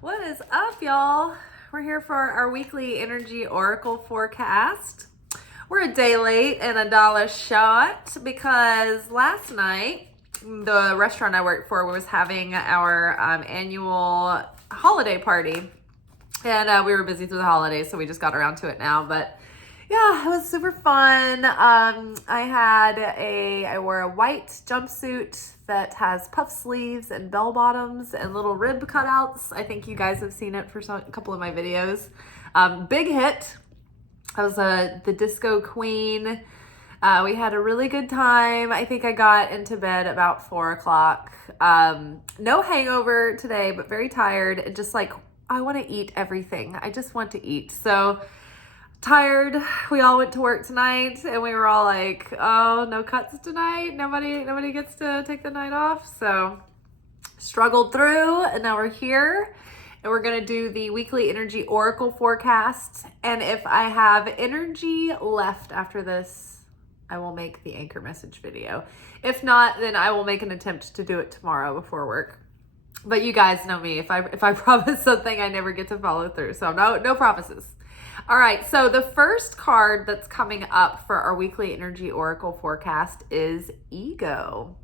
What is up, y'all? We're here for our weekly energy oracle forecast. We're a day late and a dollar short because last night the restaurant I worked for was having our annual holiday party, and we were busy through the holidays, so we just got around to it now. But yeah, it was super fun. I wore a white jumpsuit that has puff sleeves and bell bottoms and little rib cutouts. I think you guys have seen it for a couple of my videos. Big hit. I was the disco queen. We had a really good time. I think I got into bed about 4 o'clock. No hangover today, but very tired and just like, I want to eat everything. I just want to eat. So tired. We all went to work tonight and we were all like, oh, no cuts tonight. Nobody gets to take the night off. So struggled through, and now we're here and we're going to do the weekly energy oracle forecast. And if I have energy left after this, I will make the anchor message video. If not, then I will make an attempt to do it tomorrow before work. But you guys know me. If I promise something, I never get to follow through. So no promises. All right, so the first card that's coming up for our weekly energy oracle forecast is ego.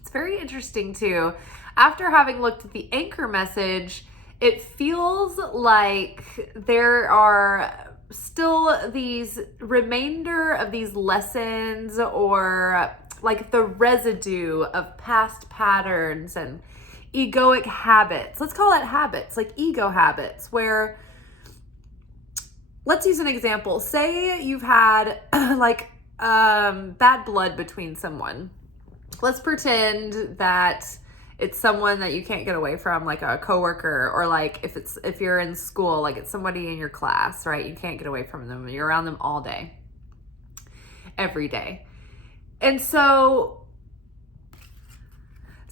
It's very interesting too. After having looked at the anchor message, it feels like there are still these remainder of these lessons, or like the residue of past patterns and egoic habits. Let's call it habits, like ego habits, where let's use an example. Say you've had bad blood between someone. Let's pretend that it's someone that you can't get away from, like a coworker, or like if you're in school, like it's somebody in your class, right? You can't get away from them. You're around them all day, every day. And so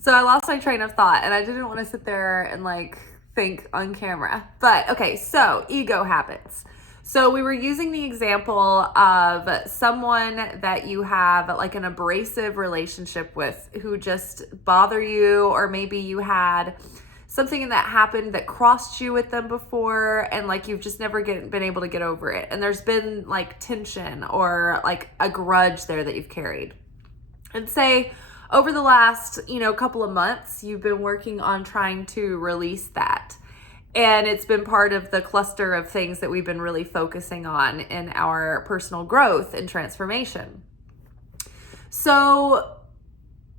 I lost my train of thought and I didn't want to sit there and like think on camera. But okay, so ego habits. So we were using the example of someone that you have like an abrasive relationship with who just bother you, or maybe you had something that happened that crossed you with them before and like you've just never been able to get over it. And there's been like tension or like a grudge there that you've carried. And say over the last, couple of months, you've been working on trying to release that. And it's been part of the cluster of things that we've been really focusing on in our personal growth and transformation. So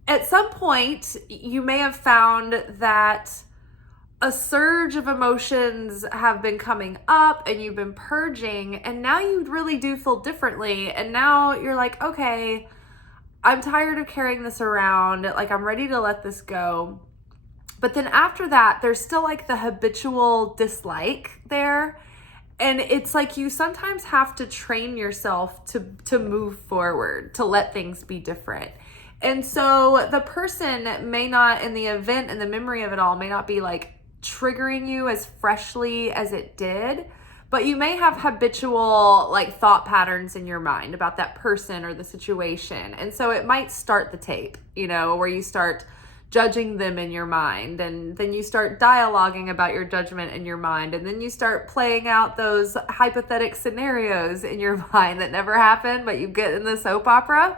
at some point, you may have found that a surge of emotions have been coming up and you've been purging, and now you really do feel differently. And now you're like, okay, I'm tired of carrying this around. Like, I'm ready to let this go. But then after that, there's still like the habitual dislike there. And it's like you sometimes have to train yourself to move forward, to let things be different. And so the person may not, in the event and the memory of it all, may not be like triggering you as freshly as it did. But you may have habitual like thought patterns in your mind about that person or the situation. And so it might start the tape, where you start judging them in your mind, and then you start dialoguing about your judgment in your mind, and then you start playing out those hypothetical scenarios in your mind that never happened, but you get in the soap opera.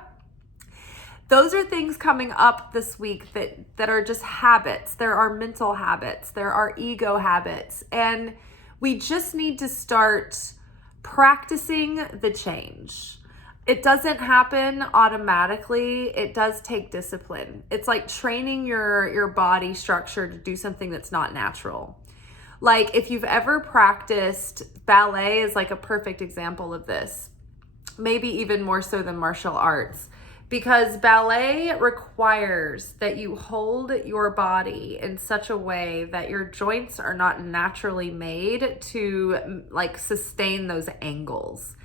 Those are things coming up this week that are just habits. There are mental habits, there are ego habits, and we just need to start practicing the change. It doesn't happen automatically. It does take discipline. It's like training your body structure to do something that's not natural. Like if you've ever practiced ballet, is like a perfect example of this. Maybe even more so than martial arts, because ballet requires that you hold your body in such a way that your joints are not naturally made to like sustain those angles.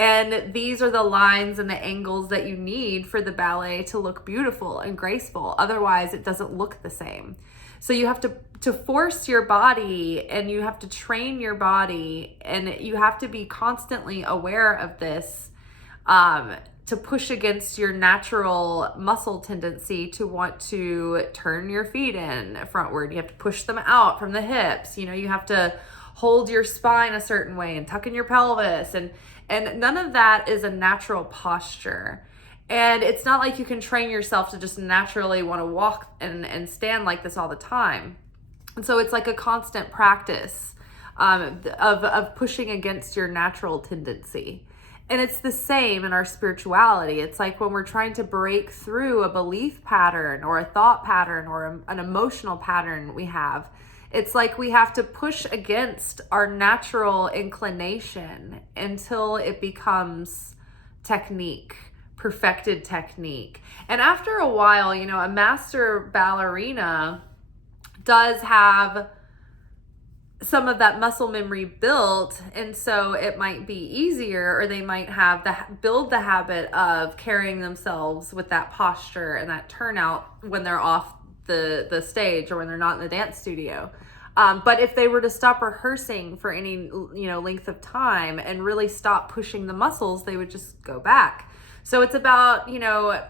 And these are the lines and the angles that you need for the ballet to look beautiful and graceful. Otherwise, it doesn't look the same. So you have to force your body, and you have to train your body, and you have to be constantly aware of this to push against your natural muscle tendency to want to turn your feet in frontward. You have to push them out from the hips. You have to hold your spine a certain way and tuck in your pelvis. And none of that is a natural posture. And it's not like you can train yourself to just naturally want to walk and stand like this all the time. And so it's like a constant practice of pushing against your natural tendency. And it's the same in our spirituality. It's like when we're trying to break through a belief pattern or a thought pattern or an emotional pattern we have. It's like we have to push against our natural inclination until it becomes technique, perfected technique. And after a while, a master ballerina does have some of that muscle memory built, and so it might be easier, or they might have build the habit of carrying themselves with that posture and that turnout when they're off the stage or when they're not in the dance studio. But if they were to stop rehearsing for any length of time and really stop pushing the muscles, they would just go back. So it's about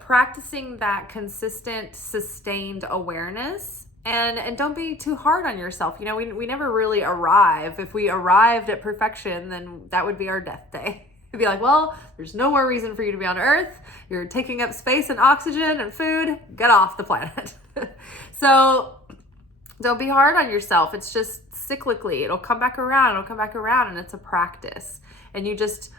practicing that consistent, sustained awareness. And don't be too hard on yourself. We never really arrive. If we arrived at perfection, then that would be our death day. It'd be like, well, there's no more reason for you to be on Earth. You're taking up space and oxygen and food. Get off the planet. So don't be hard on yourself. It's just cyclically. It'll come back around. And it's a practice. And you just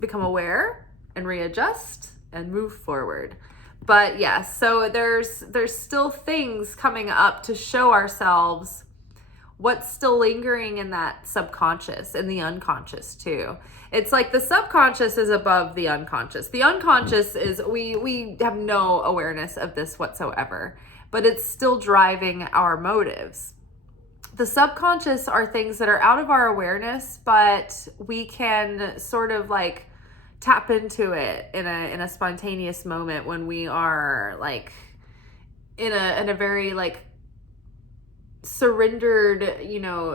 become aware and readjust and move forward. But yes, so there's still things coming up to show ourselves what's still lingering in that subconscious and the unconscious too. It's like the subconscious is above the unconscious. The unconscious is, we have no awareness of this whatsoever, but it's still driving our motives. The subconscious are things that are out of our awareness, but we can sort of like tap into it in a spontaneous moment when we are like in a very like surrendered,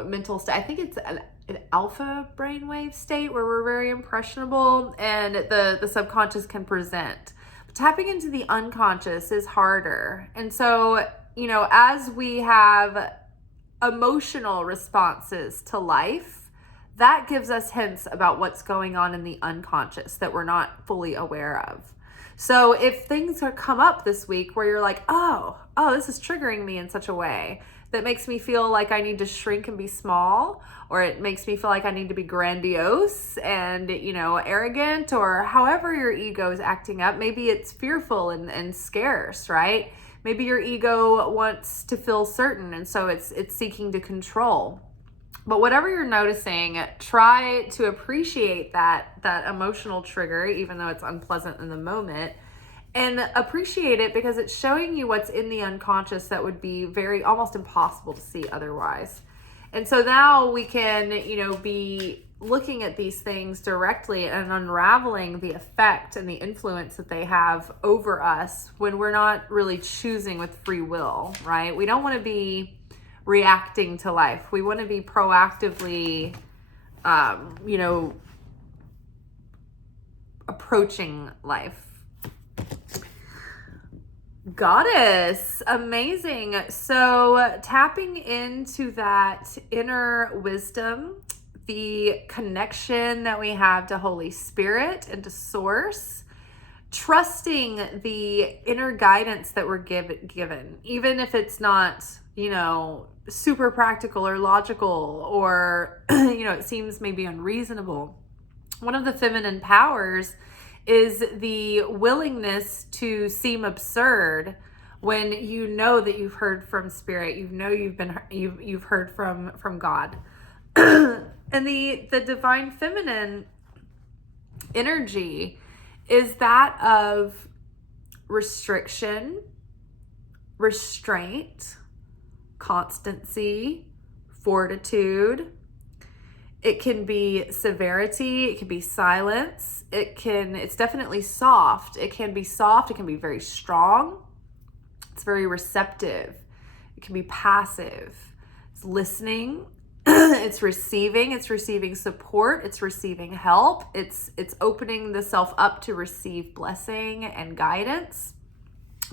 mental state. I think it's an alpha brainwave state where we're very impressionable and the subconscious can present. But tapping into the unconscious is harder. And so, as we have emotional responses to life, that gives us hints about what's going on in the unconscious that we're not fully aware of. So if things come up this week where you're like, oh, this is triggering me in such a way that makes me feel like I need to shrink and be small, or it makes me feel like I need to be grandiose and, arrogant, or however your ego is acting up, maybe it's fearful and scarce, right? Maybe your ego wants to feel certain, and so it's seeking to control. But whatever you're noticing, try to appreciate that emotional trigger, even though it's unpleasant in the moment, and appreciate it because it's showing you what's in the unconscious that would be very almost impossible to see otherwise. And so now we can, be looking at these things directly and unraveling the effect and the influence that they have over us when we're not really choosing with free will, right? We don't want to be reacting to life. We want to be proactively, approaching life. Goddess, amazing. So tapping into that inner wisdom, the connection that we have to Holy Spirit and to Source, trusting the inner guidance that we're given, even if it's not, super practical or logical, or, it seems maybe unreasonable. One of the feminine powers is the willingness to seem absurd when you know that you've heard from Spirit, you've heard from God. And the divine feminine energy is that of restriction, restraint, constancy, fortitude. It can be severity, it can be silence, it's definitely soft. It can be soft, it can be very strong. It's very receptive. It can be passive. It's listening. it's receiving support, it's receiving help, it's opening the self up to receive blessing and guidance.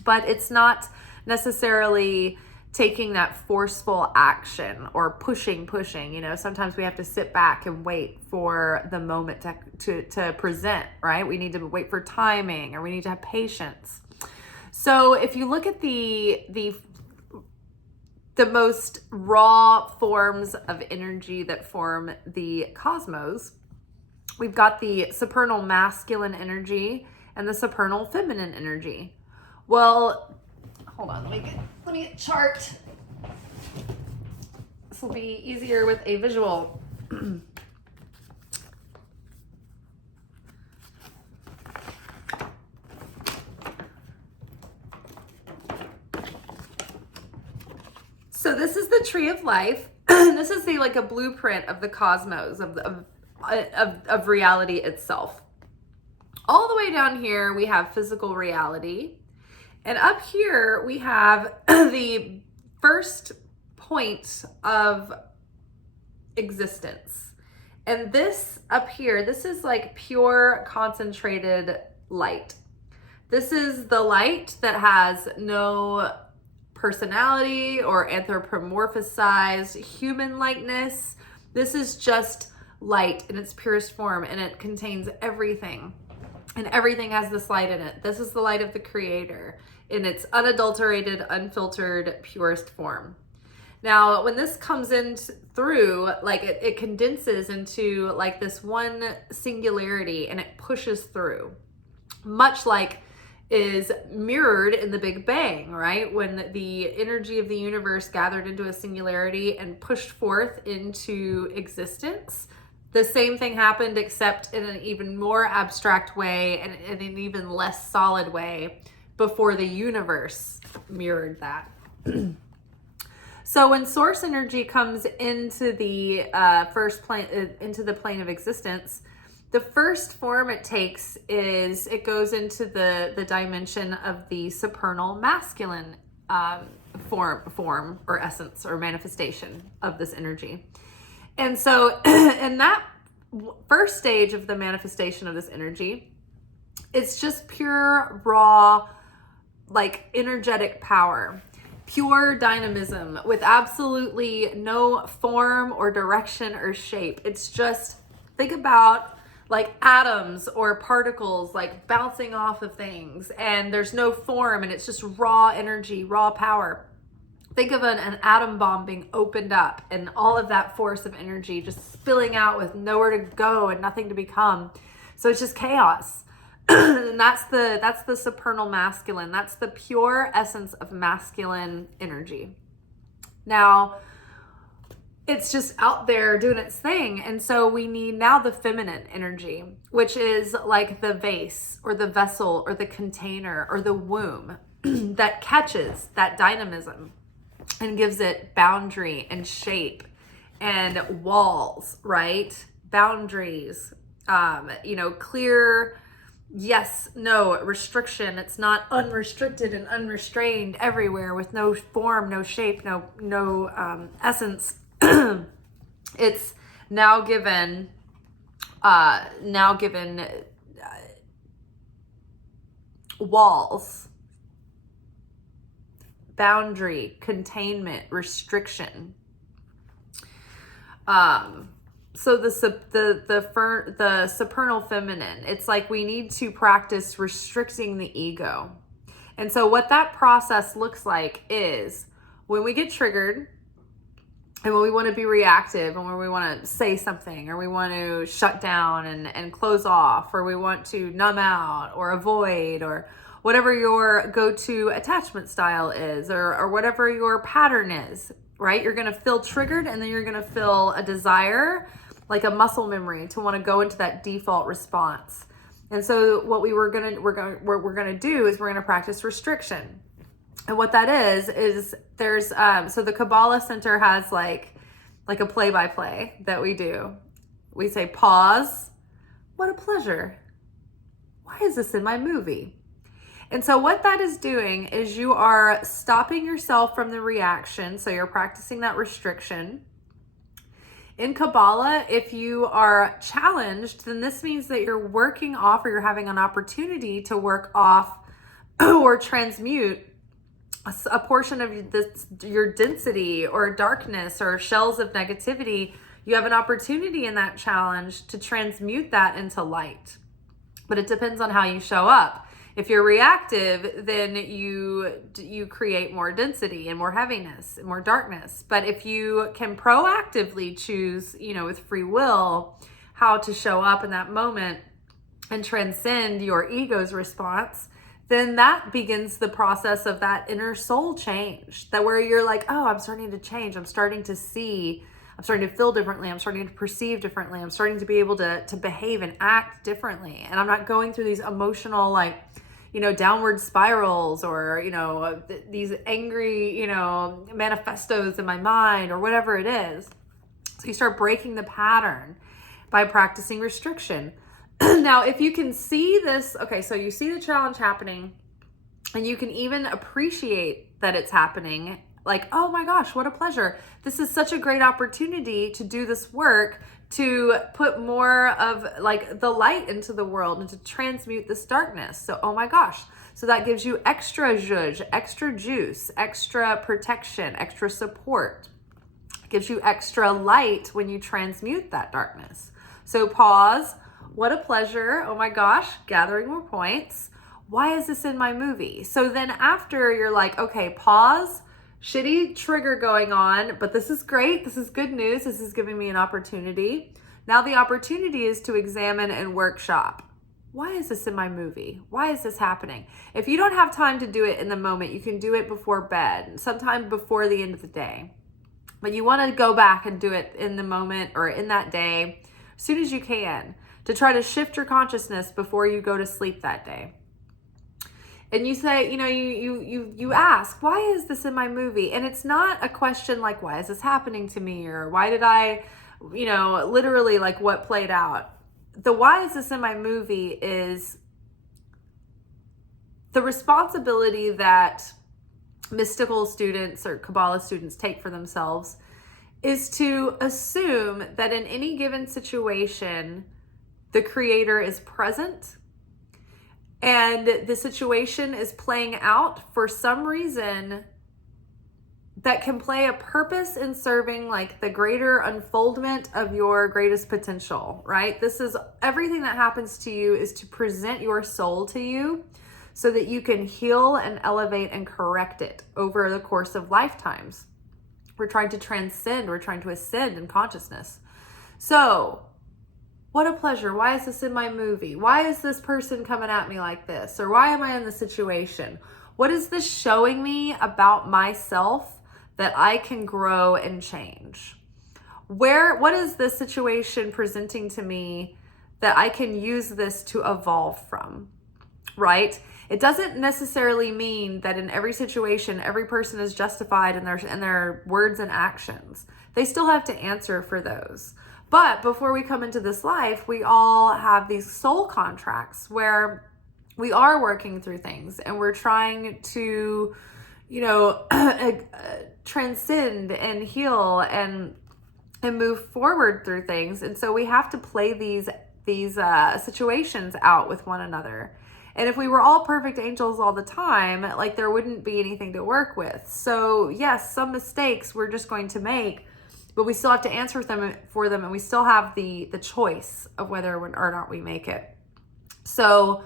But it's not necessarily taking that forceful action or pushing. Sometimes we have to sit back and wait for the moment to present, right? We need to wait for timing, or we need to have patience. So if you look at the most raw forms of energy that form the cosmos, we've got the supernal masculine energy and the supernal feminine energy. Well, hold on, let me get a chart. This will be easier with a visual. So this is the tree of life. This is like a blueprint of the cosmos, of reality itself. All the way down here, we have physical reality. And up here, we have the first point of existence. And this up here, this is like pure concentrated light. This is the light that has no personality or anthropomorphized human likeness. This is just light in its purest form, and it contains everything. And everything has this light in it. This is the light of the Creator in its unadulterated, unfiltered, purest form. Now, when this comes in through, like it condenses into like this one singularity, and it pushes through, much like is mirrored in the Big Bang, right? When the energy of the universe gathered into a singularity and pushed forth into existence, the same thing happened, except in an even more abstract way and in an even less solid way before the universe mirrored that. So when source energy comes into the first plane, into the plane of existence, the first form it takes is it goes into the dimension of the supernal masculine form or essence or manifestation of this energy. And so in that first stage of the manifestation of this energy, it's just pure, raw, like energetic power, pure dynamism with absolutely no form or direction or shape. It's just, think about like atoms or particles like bouncing off of things, and there's no form, and it's just raw energy, raw power. Think of an atom bomb being opened up and all of that force of energy just spilling out with nowhere to go and nothing to become. So it's just chaos. And that's the supernal masculine. That's the pure essence of masculine energy. Now, it's just out there doing its thing. And so we need now the feminine energy, which is like the vase or the vessel or the container or the womb that catches that dynamism and gives it boundary and shape and walls, right? Boundaries, clear, yes, no, restriction. It's not unrestricted and unrestrained everywhere with no form, no shape, no essence. It's now given walls, boundary, containment, restriction. So the supernal feminine, it's like we need to practice restricting the ego. And so what that process looks like is when we get triggered, and when we want to be reactive, and when we want to say something, or we want to shut down and close off, or we want to numb out or avoid, or whatever your go-to attachment style is, or whatever your pattern is, right? You're going to feel triggered, and then you're going to feel a desire, like a muscle memory, to want to go into that default response. And so what we're going to do is we're going to practice restriction. And what that is there's, so the Kabbalah Center has like a play-by-play that we do. We say, pause. What a pleasure. Why is this in my movie? And so what that is doing is you are stopping yourself from the reaction. So you're practicing that restriction. In Kabbalah, if you are challenged, then this means that you're working off, or you're having an opportunity to work off or transmute a portion of your density or darkness or shells of negativity. You have an opportunity in that challenge to transmute that into light. But it depends on how you show up. If you're reactive, then you create more density and more heaviness and more darkness. But if you can proactively choose, with free will, how to show up in that moment and transcend your ego's response, then that begins the process of that inner soul change, that where you're like, oh, I'm starting to change. I'm starting to see, I'm starting to feel differently. I'm starting to perceive differently. I'm starting to be able to behave and act differently. And I'm not going through these emotional, downward spirals or, these angry, manifestos in my mind or whatever it is. So you start breaking the pattern by practicing restriction. Now, if you can see this, okay, so you see the challenge happening and you can even appreciate that it's happening, like, oh my gosh, what a pleasure. This is such a great opportunity to do this work, to put more of the light into the world and to transmute this darkness. So, oh my gosh. So that gives you extra zhuzh, extra juice, extra protection, extra support. It gives you extra light when you transmute that darkness. So pause. What a pleasure. Oh my gosh, gathering more points. Why is this in my movie? So then after you're like, okay, pause, shitty trigger going on, but this is great. This is good news. This is giving me an opportunity. Now the opportunity is to examine and workshop. Why is this in my movie? Why is this happening? If you don't have time to do it in the moment, you can do it before bed, sometime before the end of the day. But you want to go back and do it in the moment or in that day as soon as you can, to try to shift your consciousness before you go to sleep that day. And you say, you ask, why is this in my movie? And it's not a question like, why is this happening to me? Or why did I, literally like what played out? The why is this in my movie is the responsibility that mystical students or Kabbalah students take for themselves, is to assume that in any given situation, the creator is present and the situation is playing out for some reason that can play a purpose in serving the greater unfoldment of your greatest potential, right? This is everything that happens to you is to present your soul to you so that you can heal and elevate and correct it over the course of lifetimes. We're trying to transcend, we're trying to ascend in consciousness. So, what a pleasure. Why is this in my movie? Why is this person coming at me like this? Or why am I in this situation? What is this showing me about myself that I can grow and change? What is this situation presenting to me that I can use this to evolve from, right? It doesn't necessarily mean that in every situation, every person is justified in their words and actions. They still have to answer for those. But before we come into this life, we all have these soul contracts where we are working through things and we're trying to, transcend and heal and move forward through things. And so we have to play these situations out with one another. And if we were all perfect angels all the time, there wouldn't be anything to work with. So yes, some mistakes we're just going to make, but we still have to answer for them, and we still have the choice of whether or not we make it. So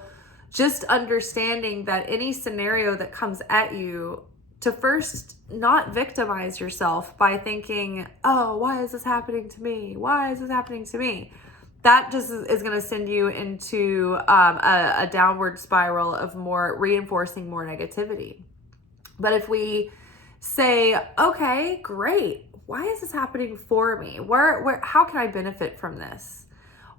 just understanding that any scenario that comes at you, to first not victimize yourself by thinking, oh, why is this happening to me? Why is this happening to me? That just is going to send you into a downward spiral of reinforcing more negativity. But if we say, okay, great. Why is this happening for me? How can I benefit from this?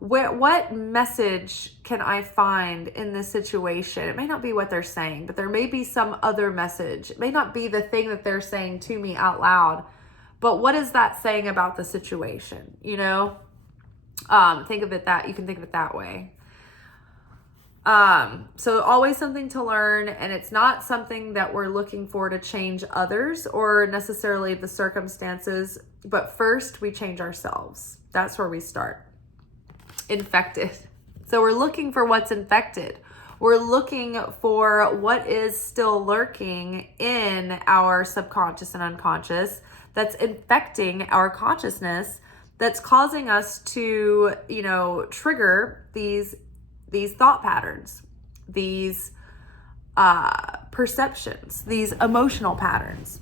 What message can I find in this situation? It may not be what they're saying, but there may be some other message. It may not be the thing that they're saying to me out loud, but what is that saying about the situation? Think of it you can think of it that way. So always something to learn, and it's not something that we're looking for to change others or necessarily the circumstances, but first we change ourselves. That's where we start. Infected. So we're looking for what's infected. We're looking for what is still lurking in our subconscious and unconscious that's infecting our consciousness, that's causing us to, trigger these thought patterns, these perceptions, these emotional patterns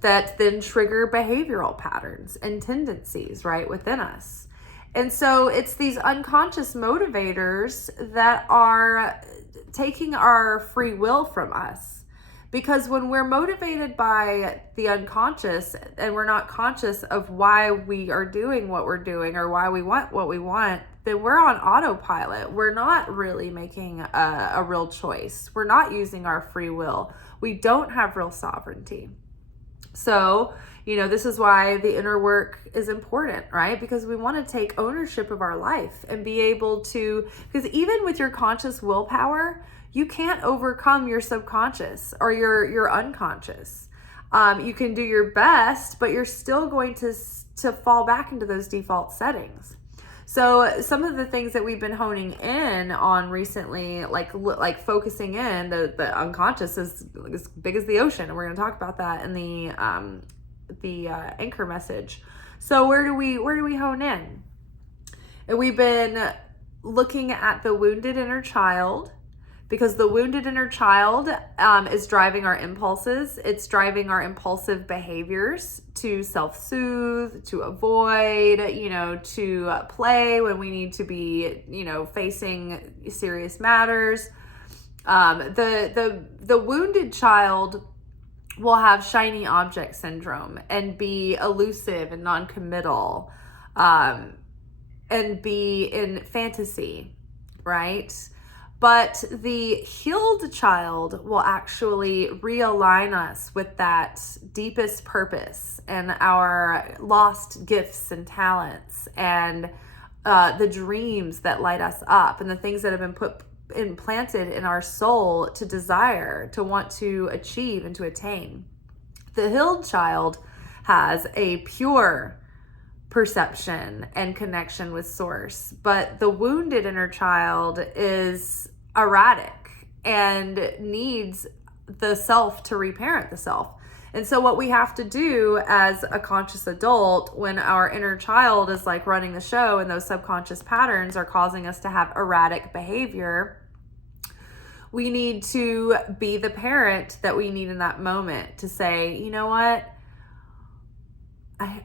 that then trigger behavioral patterns and tendencies right within us. And so it's these unconscious motivators that are taking our free will from us. Because when we're motivated by the unconscious and we're not conscious of why we are doing what we're doing or why we want what we want, then we're on autopilot. We're not really making a real choice. We're not using our free will. We don't have real sovereignty. So, this is why the inner work is important, right? Because we want to take ownership of our life and be able to, because even with your conscious willpower, you can't overcome your subconscious or your unconscious. You can do your best, but you're still going to fall back into those default settings. So some of the things that we've been honing in on recently, like focusing in, the unconscious is as big as the ocean, and we're going to talk about that in the anchor message. So where do we hone in? And we've been looking at the wounded inner child, because the wounded inner child is driving our impulses. It's driving our impulsive behaviors to self-soothe, to avoid, to play when we need to be, facing serious matters. The wounded child will have shiny object syndrome and be elusive and non-committal, and be in fantasy, right? But the healed child will actually realign us with that deepest purpose and our lost gifts and talents and the dreams that light us up and the things that have been implanted in our soul to desire, to want to achieve and to attain. The healed child has a pure perception and connection with source, but the wounded inner child is erratic and needs the self to reparent the self. And so what we have to do as a conscious adult, when our inner child is like running the show and those subconscious patterns are causing us to have erratic behavior, we need to be the parent that we need in that moment to say, you know what?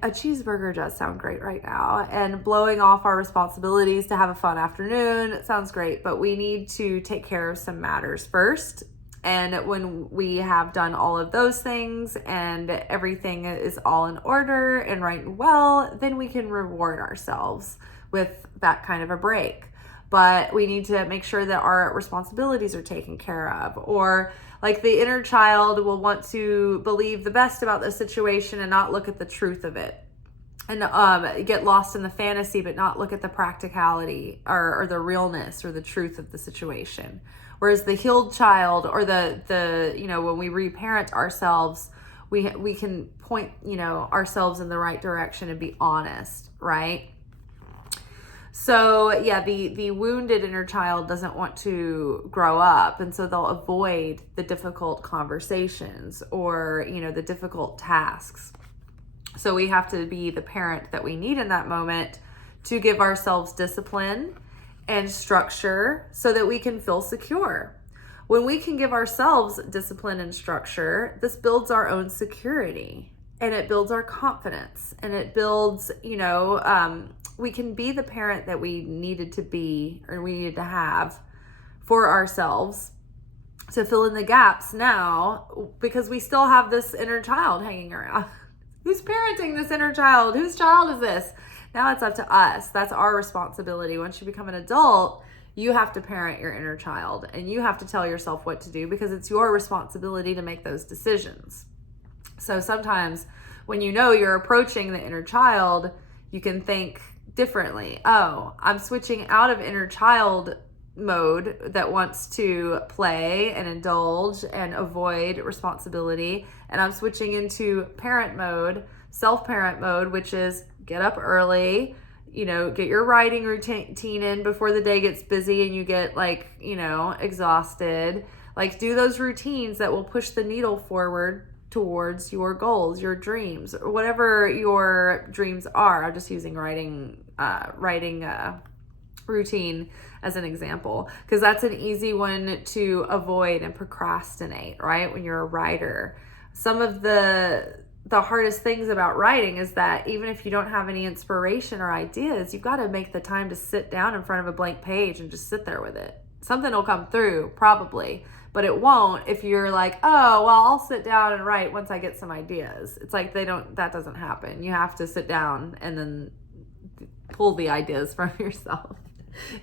A cheeseburger does sound great right now, and blowing off our responsibilities to have a fun afternoon sounds great, but we need to take care of some matters first. And when we have done all of those things and everything is all in order and right and well, then we can reward ourselves with that kind of a break. But we need to make sure that our responsibilities are taken care of. Or like the inner child will want to believe the best about the situation and not look at the truth of it, and get lost in the fantasy but not look at the practicality or the realness or the truth of the situation. Whereas the healed child, or the when we reparent ourselves, we can point ourselves in the right direction and be honest, right? So yeah, the wounded inner child doesn't want to grow up, and so they'll avoid the difficult conversations or, the difficult tasks. So we have to be the parent that we need in that moment to give ourselves discipline and structure so that we can feel secure. When we can give ourselves discipline and structure, this builds our own security, and it builds our confidence, and it builds, we can be the parent that we needed to be, or we needed to have for ourselves to fill in the gaps now, because we still have this inner child hanging around. Who's parenting this inner child? Whose child is this? Now it's up to us. That's our responsibility. Once you become an adult, you have to parent your inner child, and you have to tell yourself what to do, because it's your responsibility to make those decisions. So sometimes when you're approaching the inner child, you can think differently. Oh, I'm switching out of inner child mode that wants to play and indulge and avoid responsibility. And I'm switching into parent mode, self-parent mode, which is get up early, get your writing routine in before the day gets busy and you get exhausted. Like, do those routines that will push the needle forward towards your goals, your dreams, or whatever your dreams are. I'm just using writing routine as an example, because that's an easy one to avoid and procrastinate, right? When you're a writer, some of the hardest things about writing is that even if you don't have any inspiration or ideas, you've got to make the time to sit down in front of a blank page and just sit there with it. Something will come through probably, but it won't if you're like, oh, well, I'll sit down and write once I get some ideas. It's like that doesn't happen. You have to sit down and then pull the ideas from yourself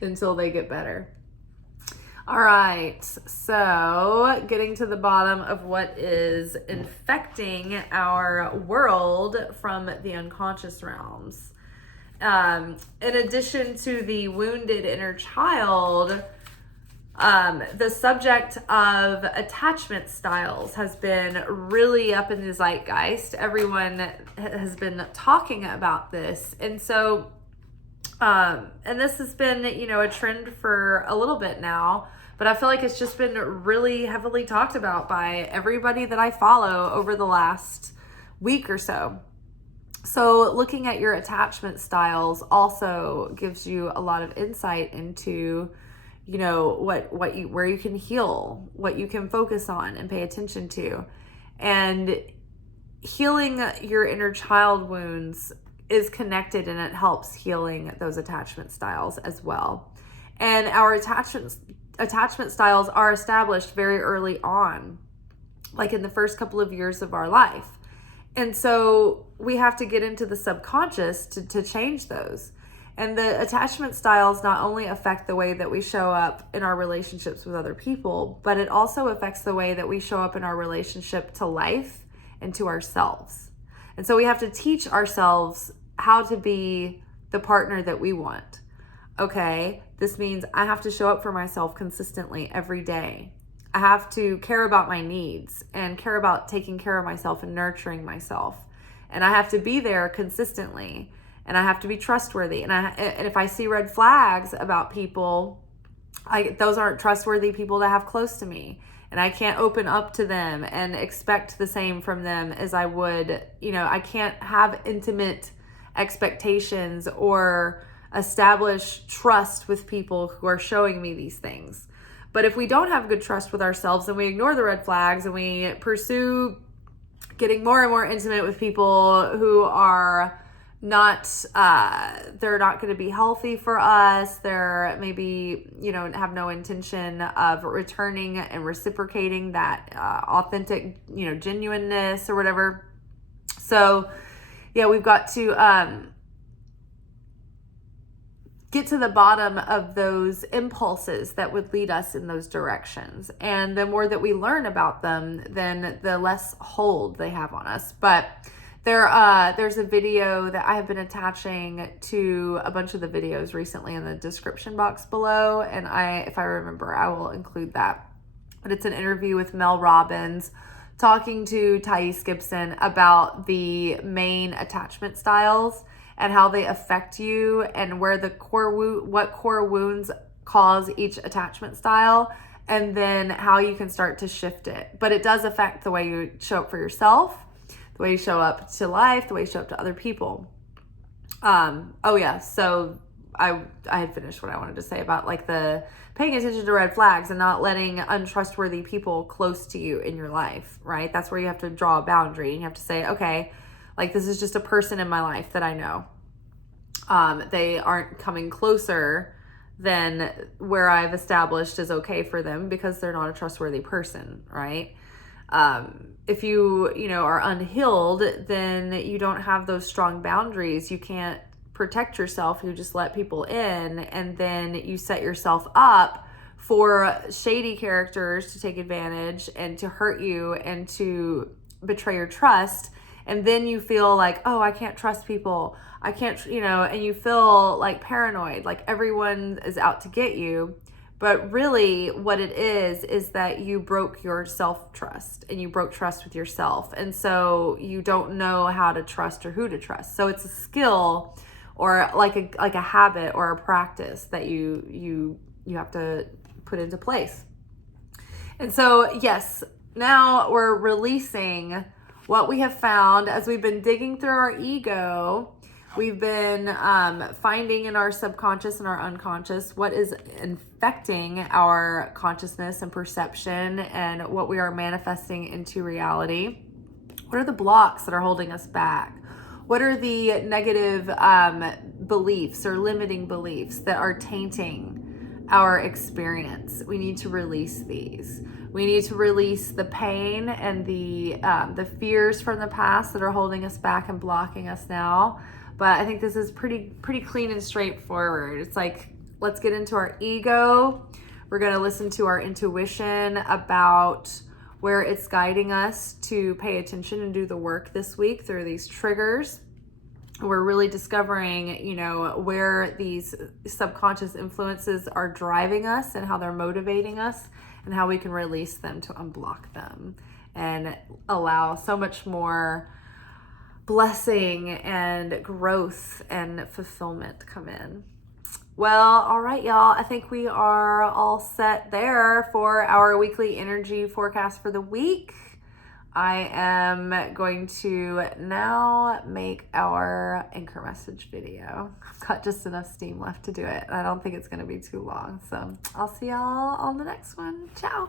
until they get better. All right, so getting to the bottom of what is infecting our world from the unconscious realms. In addition to the wounded inner child, the subject of attachment styles has been really up in the zeitgeist. Everyone has been talking about this. And so, and this has been, a trend for a little bit now, but I feel like it's just been really heavily talked about by everybody that I follow over the last week or so. So looking at your attachment styles also gives you a lot of insight into, where you can heal, what you can focus on and pay attention to. And healing your inner child wounds is connected, and it helps healing those attachment styles as well. And our attachment styles are established very early on, like in the first couple of years of our life. And so we have to get into the subconscious to change those. And the attachment styles not only affect the way that we show up in our relationships with other people, but it also affects the way that we show up in our relationship to life and to ourselves. And so we have to teach ourselves how to be the partner that we want. Okay, this means I have to show up for myself consistently every day. I have to care about my needs and care about taking care of myself and nurturing myself. And I have to be there consistently. And I have to be trustworthy. And if I see red flags about people, those aren't trustworthy people to have close to me. And I can't open up to them and expect the same from them as I would. I can't have intimate expectations or establish trust with people who are showing me these things. But if we don't have good trust with ourselves and we ignore the red flags and we pursue getting more and more intimate with people who are not, they're not going to be healthy for us. They're maybe, have no intention of returning and reciprocating that authentic, genuineness or whatever. So yeah, we've got to get to the bottom of those impulses that would lead us in those directions. And the more that we learn about them, then the less hold they have on us. But there's a video that I have been attaching to a bunch of the videos recently in the description box below. And if I remember, I will include that. But it's an interview with Mel Robbins talking to Thais Gibson about the main attachment styles and how they affect you and where the what core wounds cause each attachment style, and then how you can start to shift it. But it does affect the way you show up for yourself, the way you show up to life, the way you show up to other people. So I had finished what I wanted to say about like the paying attention to red flags and not letting untrustworthy people close to you in your life, right? That's where you have to draw a boundary and you have to say, okay, like this is just a person in my life that I know. They aren't coming closer than where I've established is okay for them because they're not a trustworthy person, right? If you are unhealed, then you don't have those strong boundaries. You can't protect yourself. You just let people in, and then you set yourself up for shady characters to take advantage and to hurt you and to betray your trust. And then you feel like, oh, I can't trust people. I can't, and you feel like paranoid, like everyone is out to get you. But really what it is that you broke your self-trust and you broke trust with yourself. And so you don't know how to trust or who to trust. So it's a skill or like a habit or a practice that you have to put into place. And so, yes, now we're releasing what we have found as we've been digging through our ego. We've been finding in our subconscious and our unconscious what is infecting our consciousness and perception and what we are manifesting into reality. What are the blocks that are holding us back? What are the negative beliefs or limiting beliefs that are tainting our experience? We need to release these. We need to release the pain and the fears from the past that are holding us back and blocking us now. But I think this is pretty clean and straightforward. It's like, let's get into our ego. We're going to listen to our intuition about where it's guiding us to pay attention and do the work this week through these triggers. We're really discovering, where these subconscious influences are driving us and how they're motivating us and how we can release them to unblock them and allow so much more blessing and growth and fulfillment to come in. Well, all right, y'all. I think we are all set there for our weekly energy forecast for the week. I am going to now make our anchor message video. I've got just enough steam left to do it. I don't think it's going to be too long. So I'll see y'all on the next one. Ciao.